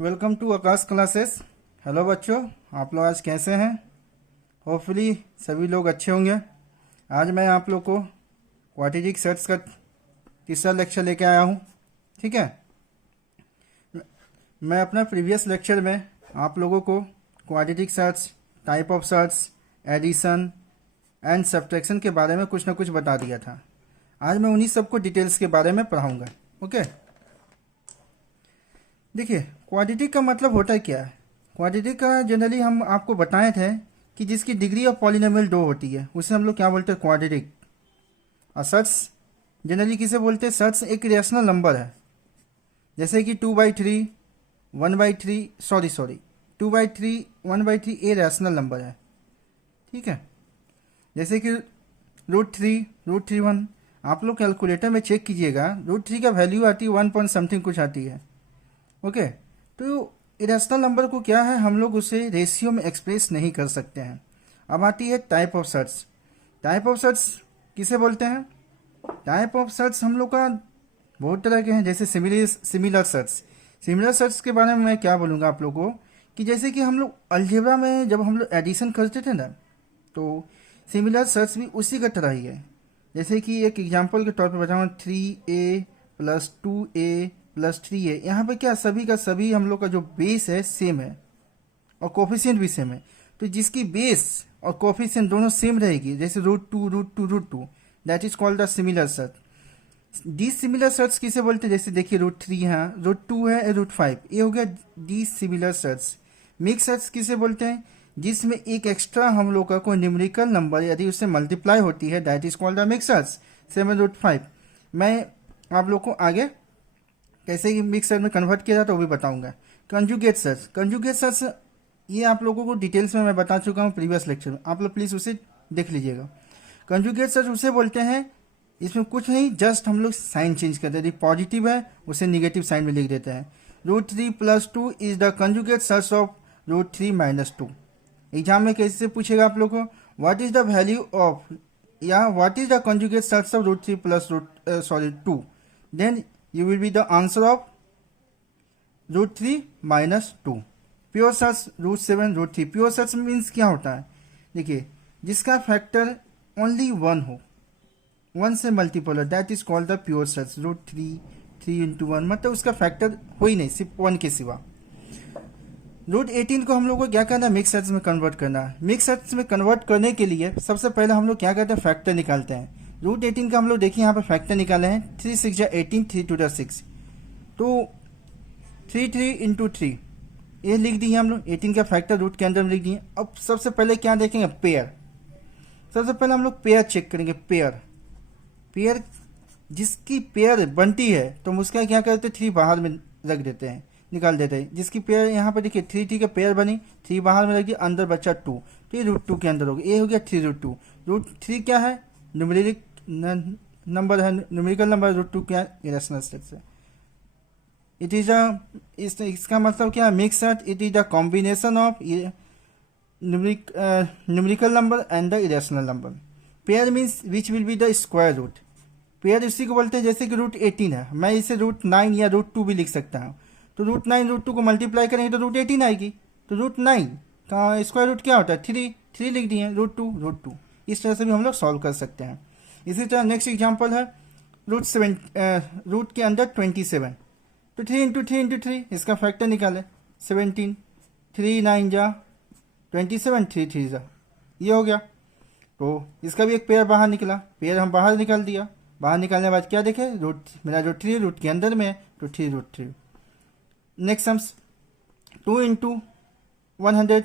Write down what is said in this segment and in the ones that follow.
Welcome to Akash classes. Hello बच्चों, आप लोग आज कैसे हैं? होपफुली सभी लोग अच्छे होंगे। आज मैं आप लोग को क्वाड्रेटिक सेट्स का तीसरा लेक्चर लेके आया हूँ। ठीक है, मैं अपना प्रीवियस लेक्चर में आप लोगों को quadratic sets, type of sets, addition and subtraction के बारे में कुछ ना कुछ बता दिया था। आज मैं उन्हीं सबको डिटेल्स के बारे में पढ़ाऊँगा। ओके, देखिए क्वाड्रेटिक का मतलब होता है क्या है। क्वाड्रेटिक का जनरली हम आपको बताए थे कि जिसकी डिग्री ऑफ पॉलिनोमियल 2 होती है उसे हम लोग क्या बोलते हैं, क्वाड्रेटिक। और सट्स जनरली किसे बोलते हैं? सट्स एक रेशनल नंबर है, जैसे कि 2/3, 1/3, सॉरी 2/3, 1/3 ए रैशनल नंबर है। ठीक है, जैसे कि √3, √3 आप लोग कैलकुलेटर में चेक कीजिएगा, √3 का वैल्यू आती है 1 पॉइंट समथिंग कुछ आती है। ओके, तो इरेशनल नंबर को क्या है, हम लोग उसे रेशियो में एक्सप्रेस नहीं कर सकते हैं। अब आती है type of sets. Type of sets किसे बोलते हैं? टाइप ऑफ सेट्स हम लोग का बहुत तरह के हैं, जैसे सिमिलर सेट्स। सिमिलर सेट्स के बारे में मैं क्या बोलूँगा आप लोगों को, कि जैसे कि हम लोग अलजेब्रा में जब हम लोग एडिशन करते थे ना, तो सिमिलर सेट्स भी उसी का तरह ही है। जैसे कि एक एग्जांपल के तौर पर बताऊँ, 3a + 2a + 3a, यहाँ पे क्या सभी का सभी हम लोग का जो बेस है सेम है और कोफिशिएंट भी सेम है। तो जिसकी बेस और कोफिशिएंट दोनों सेम रहेगी, जैसे √2, that is called the similar set. Dissimilar sets किसे बोलते हैं? जैसे देखिए √3 है, √2 है, √5, ये हो गया डिसिमिलर सेट्स। मिक्स सेट्स किसे बोलते हैं? जिसमें एक एक्स्ट्रा हम लोग का कोई न्यूमेरिकल नंबर यदि उससे मल्टीप्लाई होती है, that is called the mix sets. Same √5। मैं आप लोग को आगे कैसे कि मिक्स सेट में कन्वर्ट किया जाता है वो भी बताऊंगा। कंजुगेट सेट्स ये आप लोगों को डिटेल्स में मैं बता चुका हूँ प्रीवियस लेक्चर में, आप लोग प्लीज़ उसे देख लीजिएगा। कंजुगेट सेट्स उसे बोलते हैं, इसमें कुछ नहीं, जस्ट हम लोग साइन चेंज करते हैं। यदि पॉजिटिव है उसे निगेटिव साइन में लिख देते हैं। √3 + 2 is the conjugate surds of √3 - 2। Exam में कैसे पूछेगा आप लोग को, what is the value of या what is the conjugate surds of √3 + 2, then you will be the answer of √3 - 2। Pure surds √7, √3। Pure surds means क्या होता है? देखिए, जिसका फैक्टर ओनली 1 हो, 1 से मल्टीपल हो, that is called the pure sets. √3, 3 × 1 मतलब उसका फैक्टर हो ही नहीं, सिर्फ 1 के सिवा। √18 को हम लोग को क्या करना है? मिक्स सेट्स में कन्वर्ट करना है। मिक्स सेट्स में कन्वर्ट करने के लिए सबसे पहले हम लोग क्या करते हैं? फैक्टर निकालते हैं। √18 का हम लोग देखिए यहाँ पे फैक्टर निकाले हैं, 3 × 6 = 18, 3 × 2 = 6, तो 3 × 3 ये लिख दिए हम लोग। 18 का फैक्टर रूट के अंदर में लिख दिए। अब सबसे पहले क्या देखेंगे? पेयर। सबसे पहले हम लोग पेयर चेक करेंगे। पेयर जिसकी पेयर बनती है तो हम उसका क्या करते हैं? 3 बाहर में रख देते हैं, निकाल देते हैं। जिसकी पेयर यहाँ पे देखिए 3 का पेयर बनी, 3 बाहर में रख दिया, अंदर बचा 2, तो ये √2 के अंदर हो गया। ये हो गया 3 √2। √3 क्या है? न्यूमेरिक नंबर है, न्यूमेरिकल नंबर। √2 क्या है? इरेशनल सेट्स है। इट इज इसका मतलब क्या है? Mix set, it is the combination of numerical number and the irrational number. Pair means which will be the square root. Pair इसी को बोलते हैं, जैसे कि √18 है, मैं इसे √9 या √2 भी लिख सकता हूँ। तो √9 √2 को मल्टीप्लाई करेंगे तो √18 आएगी। तो √9 का स्क्वायर रूट क्या होता है? 3 लिख दिए, √2। इस तरह से भी हम लोग सॉल्व कर सकते हैं। इसी तरह नेक्स्ट एग्जांपल है रूट के अंदर 27, तो 3 × 3 × 3 इसका फैक्टर निकाले, 17, 3 × 9 = 27, 3 × 3 = ये हो गया। तो इसका भी एक पेयर बाहर निकला, पेयर हम बाहर निकाल दिया। बाहर निकालने के बाद क्या देखे? मेरा √3 रूट के अंदर में है, तो 3 √3। नेक्स्ट सम्स 2 × 100,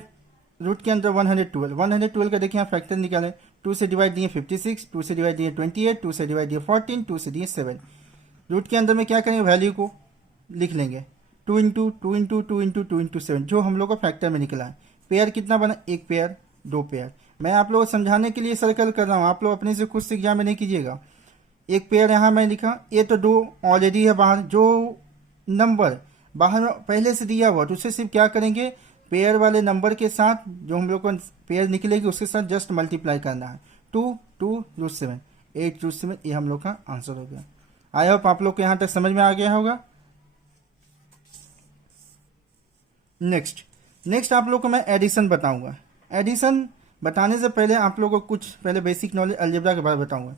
रूट के अंदर 112 का देखिए यहाँ फैक्टर निकाले। 2 से डिवाइड दिए 56, 2 से डिवाइड दिए 28, 2 से डिवाइड दिए 14, 2 से दिए 7। रूट के अंदर में क्या करेंगे? वैल्यू को लिख लेंगे, 2 × 2 × 2 × 2 × 7, जो हम लोग का फैक्टर में निकला है। पेयर कितना बना? एक पेयर, 2 पेयर। मैं आप लोगों को समझाने के लिए सर्कल कर रहा हूँ, आप लोग अपने से खुद से एग्जाम में नहीं कीजिएगा। एक पेयर यहाँ मैं लिखा, ये तो 2 ऑलरेडी है बाहर। जो नंबर बाहर में पहले से दिया हुआ तो उससे सिर्फ क्या करेंगे? पेयर वाले नंबर के साथ जो हम लोग को पेयर निकलेगी उसके साथ जस्ट मल्टीप्लाई करना है। 2 2 √7, 8 √7, ये हम लोग का आंसर हो गया। आई होप आप लोग को यहाँ तक समझ में आ गया होगा। नेक्स्ट आप लोग को मैं एडिशन बताऊंगा। एडिशन बताने से पहले आप लोगों को कुछ पहले बेसिक नॉलेज अलजेब्रा के बारे में बताऊंगा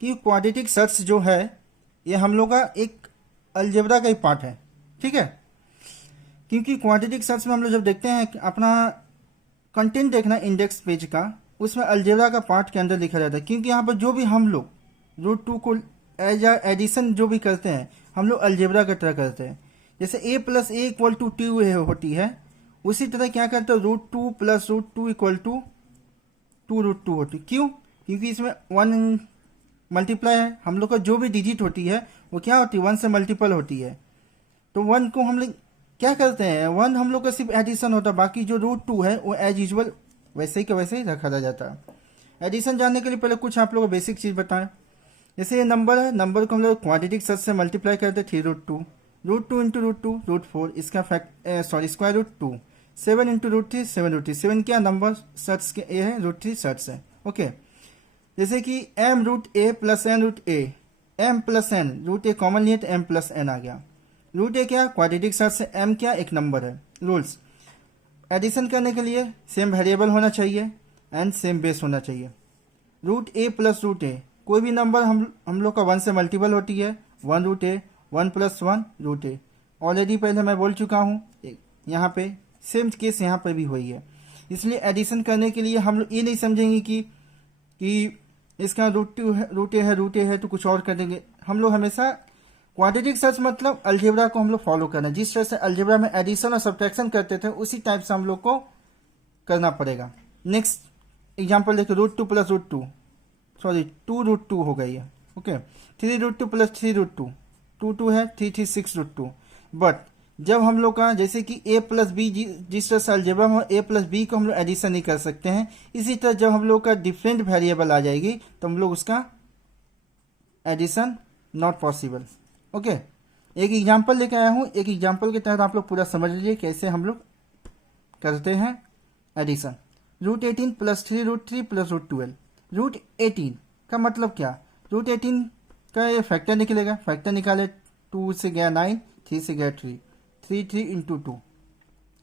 कि क्वाड्रेटिक सर्च जो है ये हम लोग का एक अलजेब्रा का ही पार्ट है, ठीक है। क्योंकि क्वाड्रेटिक सर्च में हम लोग जब देखते हैं कि अपना कंटेंट देखना इंडेक्स पेज का, उसमें अलजेब्रा का पार्ट के अंदर लिखा जाता है। क्योंकि यहाँ पर जो भी हम लोग रूट टू को एज एडिशन जो भी करते हैं हम लोग अलजेब्रा की तरह करते हैं। जैसे a plus a equal to two होती है, उसी तरह क्या करते हैं root two plus root two equal to two root two होती है। क्यों? क्योंकि इसमें वन मल्टीप्लाई है, हम लोग का जो भी डिजिट होती है वो क्या होती है, वन से मल्टीपल होती है। तो वन को हम लोग क्या करते हैं, वन हम लोग का सिर्फ एडिशन होता है, बाकी जो रूट टू है वो एज यूजल वैसे ही का वैसे ही रखा जाता है। एडिशन जानने के लिए पहले कुछ आप लोगों को बेसिक चीज़ बताएं। जैसे ये नंबर है, नंबर को हम लोग क्वाड्रेटिक सर्च से मल्टीप्लाई करते हैं, 3 root two into root two root four, इसका square root two, 7 into root three 7 क्या नंबर सर्च के ए है, रूट थ्री सर्च है, ओके। जैसे कि m root A plus N root A, M plus N, root A common लिया तो m प्लस एन आ गया। रूट ए क्या, क्वाड्रेटिक सर्च से m क्या एक नंबर है। रूल्स, एडिशन करने के लिए सेम वेरिएबल होना चाहिए एंड सेम बेस होना चाहिए। रूट ए प्लस रूट ए, कोई भी नंबर हम लोग का वन से मल्टीपल होती है, वन रूट ए, वन प्लस वन रूट ए। ऑलरेडी पहले मैं बोल चुका हूँ, यहाँ पे सेम केस यहाँ पर भी हुई है। इसलिए एडिशन करने के लिए हम लोग ये नहीं समझेंगे कि इसका रूट ए है तो कुछ और कर देंगे। हम लोग हमेशा क्वाड्रेटिक सर्च मतलब अलजेब्रा को हम लोग फॉलो करना है। जिस तरह से अलजेब्रा में एडिशन और सब्ट्रैक्शन करते थे उसी टाइप से हम लोग को करना पड़ेगा। नेक्स्ट एग्जाम्पल देखो, root two plus root two, sorry two root two हो गई है, okay. 3 root two plus 3 root two, two है 3 6 रूट टू। बट जब हम लोग का जैसे कि a प्लस बी, जिस तरह से अलजेब्रा में a प्लस बी को हम लोग एडिशन नहीं कर सकते हैं, इसी तरह जब हम लोग का डिफरेंट वेरिएबल आ जाएगी तो हम लोग उसका एडिशन नॉट पॉसिबल, ओके। एक एग्जांपल लेकर आया हूँ, एक एग्जांपल के तहत आप लोग पूरा समझ लीजिए कैसे हम लोग करते हैं addition. Root 18 plus 3 root 3 plus root 12, root 18 का मतलब क्या, रूट 18 का ये फैक्टर निकलेगा, फैक्टर निकाले 2 से गया 9, 3 से गया 3, 3 इंटू 2।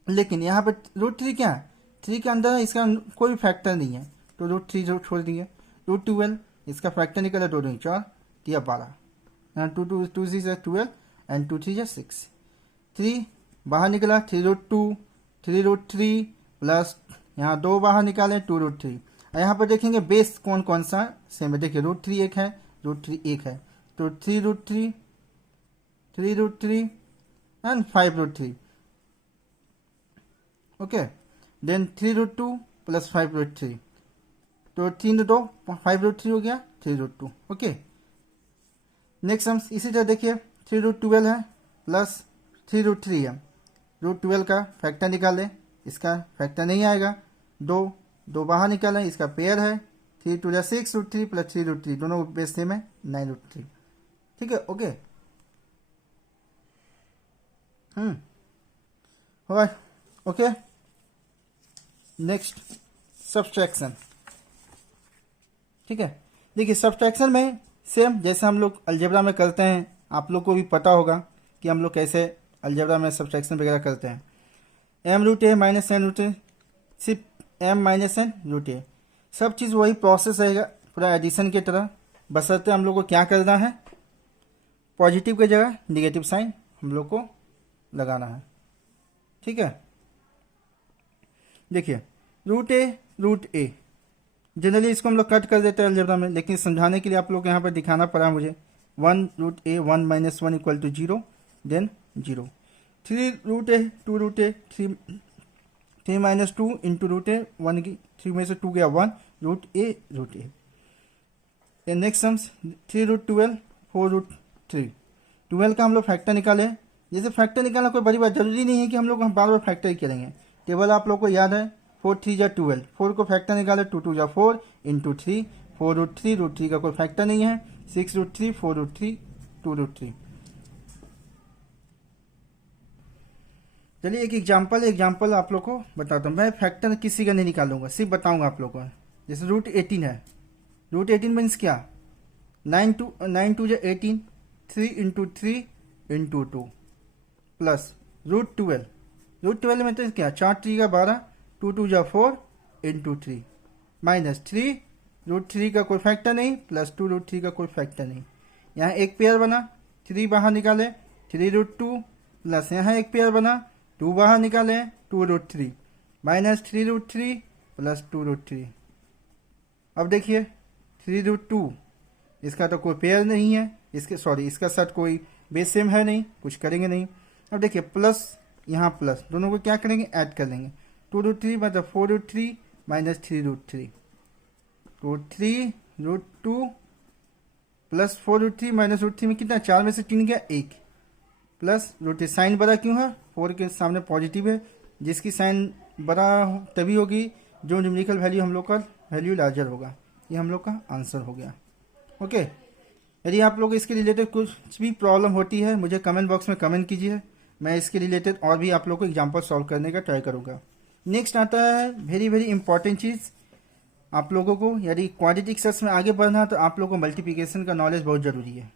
लेकिन यहाँ पर रूट 3 क्या है, 3 के अंदर है, इसका कोई फैक्टर नहीं है तो रूट 3 छोड़ दिए। रूट 12 इसका फैक्टर निकला 2 2 4 दिया 12, 2 से 12 एंड 2 3 6, 3 बाहर निकला 3 रूट 3 प्लस यहाँ 2 बाहर निकाले 2 रूट 3। यहाँ पर देखेंगे बेस कौन कौन सा सेम है, देखिए रूट 3 एक है, रूट 3 एक है, तो 3 root 3 and 5 root 3, okay. Then 3 root 2 plus 5 root 3, तो 3 2 5 रूट 3 हो गया 3 रूट 2, ओके। नेक्स्ट हम इसी तरह देखिए 3 रूट 12 है प्लस 3 रूट 3 है, रूट 12 का फैक्टर निकाले, इसका फैक्टर नहीं आएगा, 2 बाहर निकालें, इसका पेयर है 3 2 6 रूट 3 प्लस 3 रूट 3, दोनों बेस सेम है 9 रूट 3, ठीक है, ओके। ओके। नेक्स्ट सब्सट्रैक्शन, ठीक है। देखिए सब्सट्रैक्शन में सेम जैसे हम लोग अलजेब्रा में करते हैं, आप लोग को भी पता होगा कि हम लोग कैसे अलजेब्रा में सब्सट्रैक्शन वगैरह करते हैं। m रूट ए माइनस एन रूट ए, सिर्फ m माइनस एन रूट ए, सब चीज़ वही प्रोसेस रहेगा पूरा एडिशन की तरह, बशर्ते हम लोग को क्या करना है, पॉजिटिव की जगह निगेटिव साइन हम लोग को लगाना है, ठीक है। देखिए रूट ए जनरली इसको हम लोग कट कर देते हैं अलजेब्रा में, लेकिन समझाने के लिए आप लोग यहाँ पर दिखाना पड़ा मुझे। 1 root A 1 minus 1 equal to 0, then 0। 3 root A 2 root A 3 minus 2 into root A, 1 की 3 में से 2 गया 1, root A. Next sums 3 root 12 4 root 3, 12 का हम लोग फैक्टर निकाले। जैसे फैक्टर निकालना कोई बड़ी बात जरूरी नहीं है कि हम लोग बार बार फैक्टर ही करेंगे, टेबल आप लोग को याद है 4 3 जा 12, 4 को फैक्टर निकाले 2 2 जा 4 इंटू 3, 4 रूट 3 का कोई फैक्टर नहीं है, 6 रूट 3 4 रूट 3 2 रूट 3। चलिए एक एग्जाम्पल आप लोग को बताता हूँ। मैं फैक्टर किसी का नहीं निकालूंगा, सिर्फ बताऊंगा आप लोग को। जैसे रूट 18 है, रूट 18 मीन्स क्या, 9 2 जा 18, 3 इंटू 3 इंटू 2 प्लस रूट 12, √12 में तो क्या, 4 3 का 12, 2 2 जा 4 इंटू 3 माइनस 3 √3 का कोई फैक्टर नहीं, प्लस 2 √3 का कोई फैक्टर नहीं। यहाँ एक पेयर बना, 3 बाहर निकाले 3 √2, प्लस यहाँ एक पेयर बना, 2 बाहर निकाले 2 √3 माइनस 3 √3 प्लस 2 √3। अब देखिए 3 √2 इसका तो कोई पेयर नहीं है, इसका सेट कोई बेस सेम है नहीं, कुछ करेंगे नहीं। अब देखिए प्लस यहाँ प्लस, दोनों को क्या करेंगे, ऐड कर लेंगे। 2 √3 मतलब 4 √3 माइनस 3 √3, तो 3 √2 प्लस 4 √3 माइनस √3 में कितना, 4 में से 3 गया 1, प्लस √3। साइन बड़ा क्यों है, 4 के सामने पॉजिटिव है, जिसकी साइन बड़ा तभी होगी जो न्यूमेरिकल वैल्यू हम लोग का वैल्यू लार्जर होगा। ये हम लोग का आंसर हो गया। ओके, यदि आप लोग इसके रिलेटेड कुछ भी प्रॉब्लम होती है मुझे कमेंट बॉक्स में कमेंट कीजिए, मैं इसके रिलेटेड और भी आप लोग को एग्जाम्पल सॉल्व करने का ट्राई करूँगा। नेक्स्ट आता है वेरी वेरी इंपॉर्टेंट चीज़ आप लोगों को, यदि क्वाड्रेटिक सर्च में आगे बढ़ना है तो आप लोगों को मल्टीप्लिकेशन का नॉलेज बहुत ज़रूरी है।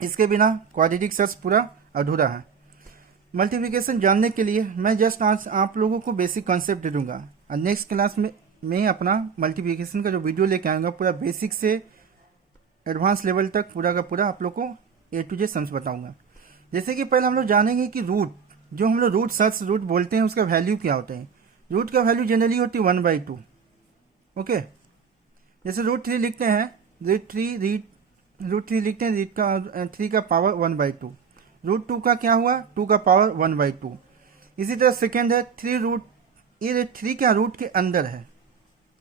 इसके बिना क्वाड्रेटिक सर्च पूरा अधूरा है। मल्टीप्लिकेशन जानने के लिए मैं जस्ट आज आप लोगों को बेसिक कॉन्सेप्ट दे दूंगा, और नेक्स्ट क्लास में मैं अपना मल्टीप्लिकेशन का जो वीडियो लेके आऊँगा पूरा बेसिक से एडवांस लेवल तक पूरा का पूरा आप लोग को A to Z सम्स बताऊंगा। जैसे कि पहले हम लोग जानेंगे कि रूट, जो हम लोग रूट सर्च रूट बोलते हैं उसका वैल्यू क्या होता है। रूट का वैल्यू जनरली होती है 1/2। ओके, जैसे √3 लिखते हैं, √3 लिखते हैं, 3 का पावर 1/2। √2 का क्या हुआ, 2 का पावर 1/2। इसी तरह सेकेंड है 3 ये 3 क्या रूट के अंदर है,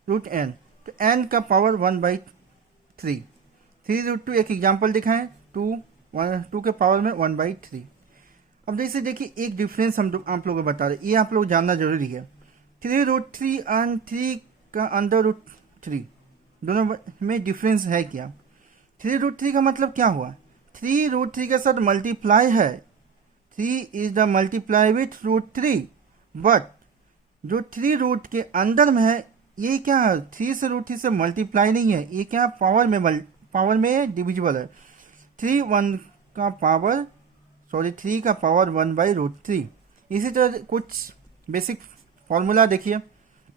√n, तो n का पावर 1/3। 3 √2 एक एग्जाम्पल दिखाएं, 2 के पावर में 1/3। अब जैसे देखिए एक डिफरेंस हम आप लोगों को बता रहे, ये आप लोग जानना जरूरी है। 3 √3 और 3 का अंडर √3 दोनों में डिफरेंस है क्या। 3 √3 का मतलब क्या हुआ, 3 √3 के साथ मल्टीप्लाई है, 3 is the multiply with √3, but जो 3 रूट के अंदर में है ये क्या है, 3 से √3 से मल्टीप्लाई नहीं है, ये क्या पावर में डिविजिबल है। 3 का पावर 1/√3। इसी तरह कुछ बेसिक फॉर्मूला देखिए,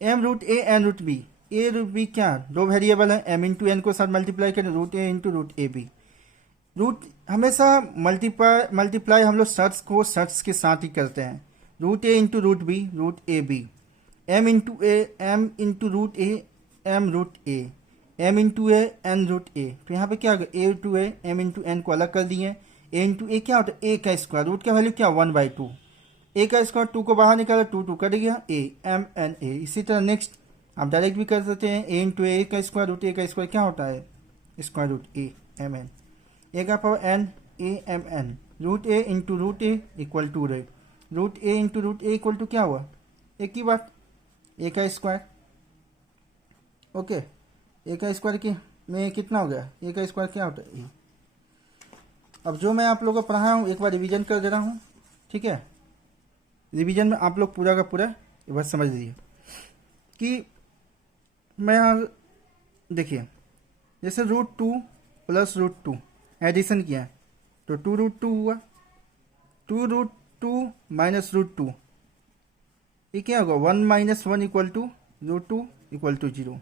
m√a n √b, a √b क्या, दो वेरिएबल है, m इंटू एन को साथ मल्टीप्लाई करें, √a इंटू √ab। रूट हमेशा मल्टीप्लाई हम लोग सर्च के साथ ही करते हैं, √a into √b √ab, m into a m into √a m √a, m into a n √a। तो यहाँ पे क्या होगा, a into a m into n को अलग कर दिए, a इंटू a क्या होता है, a का स्क्वायर, रूट का वैल्यू क्या 1/2, a का स्क्वायर 2 को बाहर निकाला, 2 कट गया, a m n a। इसी तरह नेक्स्ट आप डायरेक्ट भी कर सकते हैं, a इंटू a का स्क्वायर, √a का स्क्वायर क्या होता है, square root a m n, a का power n a m n, √a into √a equal to √a into √a equal to क्या हुआ, एक ही बात, a का स्क्वायर। ओके, a का स्क्वायर की में कितना हो गया, a का स्क्वायर क्या होता है a। अब जो मैं आप लोगों को पढ़ाया हूँ एक बार रिवीजन कर दे रहा हूँ, ठीक है। रिवीजन में आप लोग पूरा का पूरा एक बार समझ लीजिए कि मैं देखिए जैसे √2 प्लस √2 एडिशन किया तो 2 √2 हुआ, 2 √2 माइनस √2 ये क्या होगा, 1 - 1 इक्वल टू √2 इक्वल टू 0।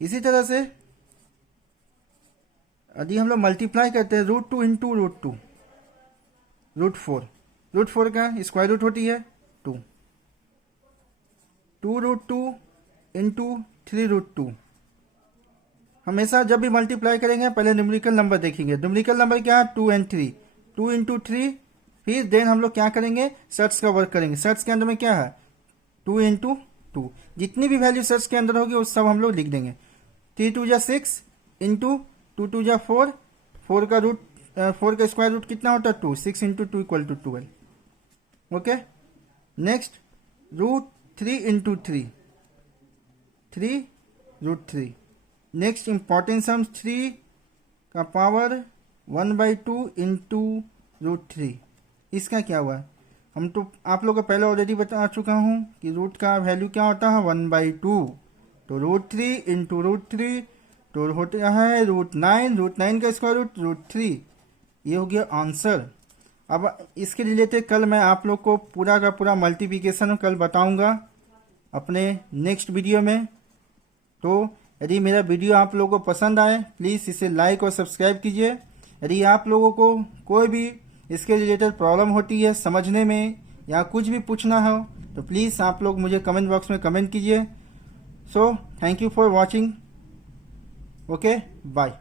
इसी तरह से यदि हम लोग मल्टीप्लाई करते हैं √2 इंटू √2 √4 का स्क्वायर रूट होती है 2 √2 इंटू 3 √2। हमेशा जब भी मल्टीप्लाई करेंगे पहले न्यूमेरिकल नंबर देखेंगे, न्यूमेरिकल नंबर क्या है 2 and 3, 2 इंटू 3, फिर देन हम लोग क्या करेंगे सर्च का वर्क करेंगे। सर्च के अंदर में क्या है 2 इंटू 2, जितनी भी वैल्यू सर्च के अंदर होगी वो सब हम लोग लिख देंगे। 3 2 जा 6 इंटू 2 2 जा 4, 4 का स्क्वायर रूट कितना होता है 2, 6 into 2 equal to 12। Okay, next √3 into 3 √3। Next important sum 3 का पावर 1/2 इंटू √3। इसका क्या हुआ, हम तो आप लोग को पहले ऑलरेडी बता चुका हूँ कि रूट का वैल्यू क्या होता है 1/2, तो √3 इंटू √3 तो होता है √9 का स्क्वायर रूट √3। ये हो गया आंसर। अब इसके रिलेटेड कल मैं आप लोग को पूरा का पूरा मल्टीप्लिकेशन कल बताऊंगा अपने नेक्स्ट वीडियो में। तो यदि मेरा वीडियो आप लोगों को पसंद आए प्लीज़ इसे लाइक और सब्सक्राइब कीजिए। यदि आप लोगों को कोई भी इसके रिलेटेड प्रॉब्लम होती है समझने में या कुछ भी पूछना हो तो प्लीज़ आप लोग मुझे कमेंट बॉक्स में कमेंट कीजिए। So thank you for watching. Okay bye.